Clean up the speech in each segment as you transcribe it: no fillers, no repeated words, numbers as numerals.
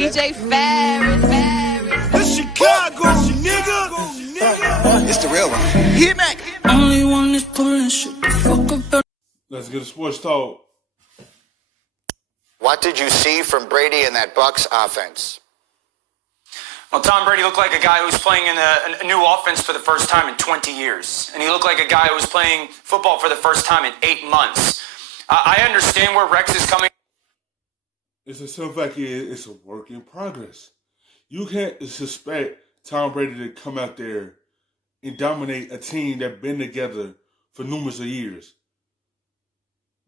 DJ Ferris. The Chicago, nigga. It's the real one. Hit me. Only one is pulling shit the fuck up. Let's get a sports talk. What did you see from Brady in that Bucs offense? Well, Tom Brady looked like a guy who was playing in a new offense for the first time in 20 years. And he looked like a guy who was playing football for the first time in 8 months. I understand where Rex is coming. It's a simple fact it's a work in progress. You can't suspect Tom Brady to come out there and dominate a team that's been together for numerous of years.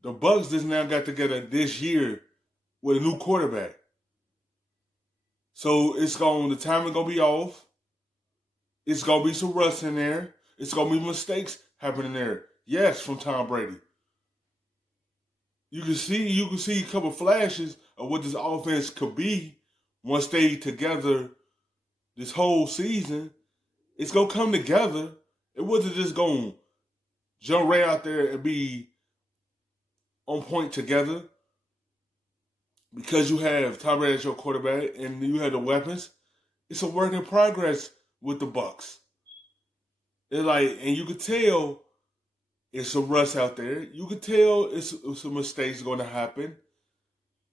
The Bucs just now got together this year with a new quarterback. So the timing gonna be off. It's gonna be some rust in there. It's gonna be mistakes happening there. Yes, from Tom Brady. You can see a couple flashes of what this offense could be once they together this whole season. It's gonna come together. It wasn't just gonna jump right out there and be on point together. Because you have Tom Brady as your quarterback and you have the weapons, it's a work in progress with the Bucs. It's like, and you could tell it's some rust out there. You could tell it's some mistakes going to happen.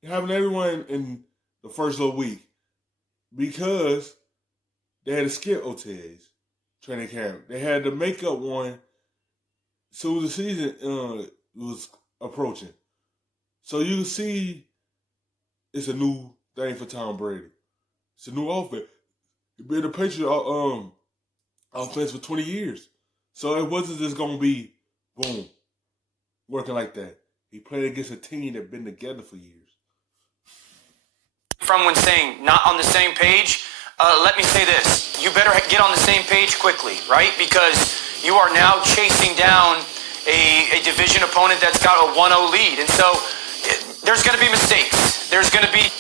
It happened to everyone in the first little week because they had to skip OTAs, training camp. They had to make up one as soon as the season was approaching. So you can see it's a new thing for Tom Brady. It's a new offense. He's been a Patriot offense for 20 years. So it wasn't just going to be, boom, working like that. He played against a team that's been together for years. From when saying not on the same page, let me say this. You better get on the same page quickly, right? Because you are now chasing down a division opponent that's got a 1-0 lead. And so there's going to be mistakes. There's going to be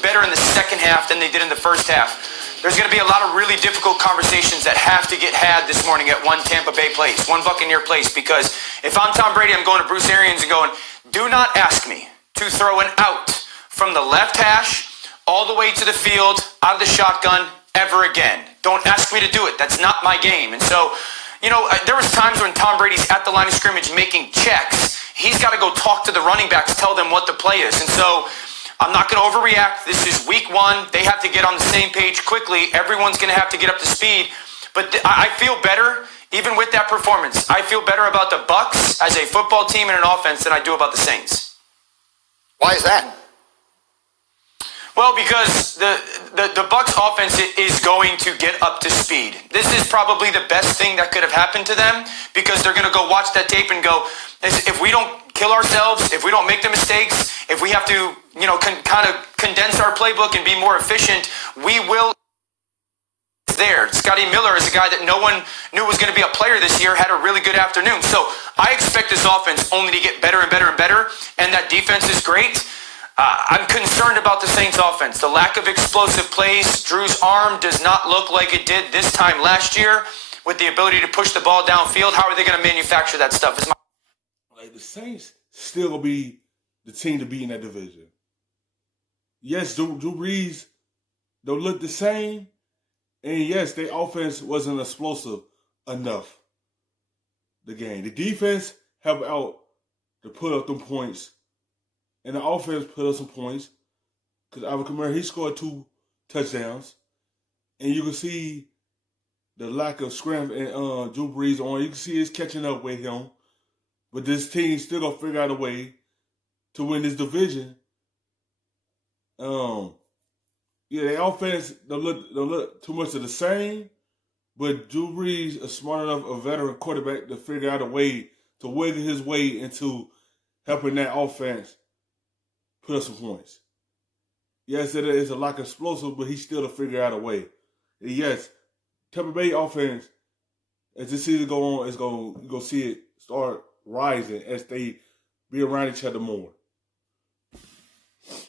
better in the second half than they did in the first half. There's going to be a lot of really difficult conversations that have to get had this morning at one Tampa Bay place, one Buccaneer place, because if I'm Tom Brady, I'm going to Bruce Arians and going, do not ask me to throw an out from the left hash all the way to the field, out of the shotgun, ever again. Don't ask me to do it. That's not my game. And so, you know, there was times when Tom Brady's at the line of scrimmage making checks. He's got to go talk to the running backs, tell them what the play is. And so I'm not going to overreact. This is week one. They have to get on the same page quickly. Everyone's going to have to get up to speed. But I feel better, even with that performance. I feel better about the Bucs as a football team and an offense than I do about the Saints. Why is that? Well, because the Bucs offense is going to get up to speed. This is probably the best thing that could have happened to them because they're going to go watch that tape and go, if we don't kill ourselves, if we don't make the mistakes, if we have to, you know, kind of condense our playbook and be more efficient, we will. There, Scotty Miller is a guy that no one knew was going to be a player this year, had a really good afternoon. So I expect this offense only to get better and better and better, and that defense is great. I'm concerned about the Saints offense. The lack of explosive plays. Drew's arm does not look like it did this time last year with the ability to push the ball downfield. How are they going to manufacture that stuff? Like the Saints still going to be the team to be in that division. Yes, Drew Brees don't look the same. And yes, their offense wasn't explosive enough. The game. The defense helped out to put up them points. And the offense put up some points because Alvin Kamara, he scored 2 touchdowns. And you can see the lack of scram and Drew Brees on. You can see it's catching up with him. But this team still going to figure out a way to win this division. Yeah, the offense don't look too much of the same. But Drew Brees is smart enough, a veteran quarterback, to figure out a way to wiggle his way into helping that offense put up some points. Yes, it is a lack of explosive, but he's still to figure out a way. And yes, Tampa Bay offense, as this season go on, you're going to see it start rising as they be around each other more.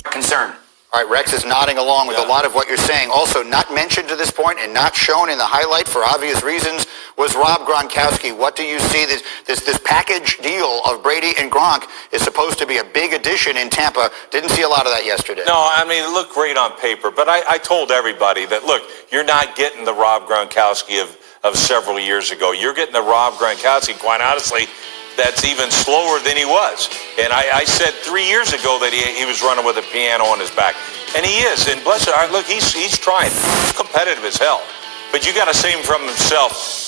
Concern. All right, Rex is nodding along with a lot of what you're saying. Also, not mentioned to this point and not shown in the highlight for obvious reasons was Rob Gronkowski. What do you see? This package deal of Brady and Gronk is supposed to be a big addition in Tampa. Didn't see a lot of that yesterday. No, I mean, it looked great on paper, but I told everybody that, look, you're not getting the Rob Gronkowski of several years ago. You're getting the Rob Gronkowski, quite honestly, that's even slower than he was. And I said 3 years ago that he was running with a piano on his back. And he is. And bless his heart, look, he's trying. He's competitive as hell. But you got to save him from himself.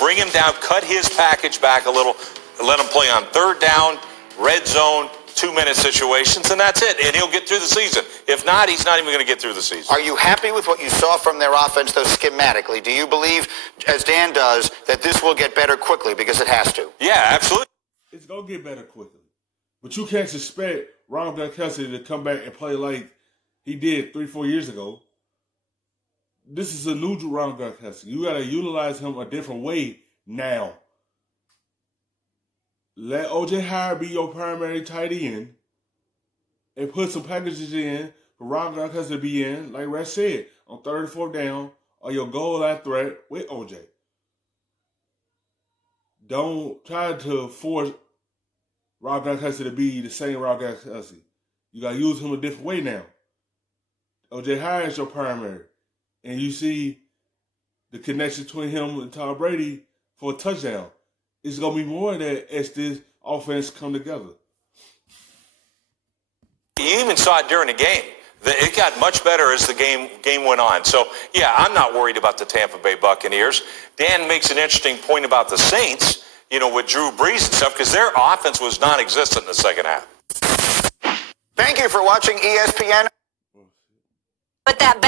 Bring him down, cut his package back a little, let him play on third down, red zone, 2-minute situations, and that's it. And he'll get through the season. If not, he's not even going to get through the season. Are you happy with what you saw from their offense, though, schematically? Do you believe, as Dan does, that this will get better quickly because it has to? Yeah, absolutely. It's going to get better quickly. But you can't expect Rob Gronkowski to come back and play like he did 3-4 years ago. This is a new Rob Gronkowski. You got to utilize him a different way now. Let O.J. Howard be your primary tight end and put some packages in for Rob Gronkowski to be in, like Rex said, on third and fourth down or your goal line threat with O.J. Don't try to force Rob Gronkowski to be the same Rob Gronkowski. You got to use him a different way now. O.J. Howard is your primary. And you see the connection between him and Tom Brady for a touchdown. It's going to be more of that as this offense come together. You even saw it during the game. It got much better as the game went on. So, yeah, I'm not worried about the Tampa Bay Buccaneers. Dan makes an interesting point about the Saints, with Drew Brees and stuff, because their offense was non-existent in the second half. Thank you for watching ESPN. But that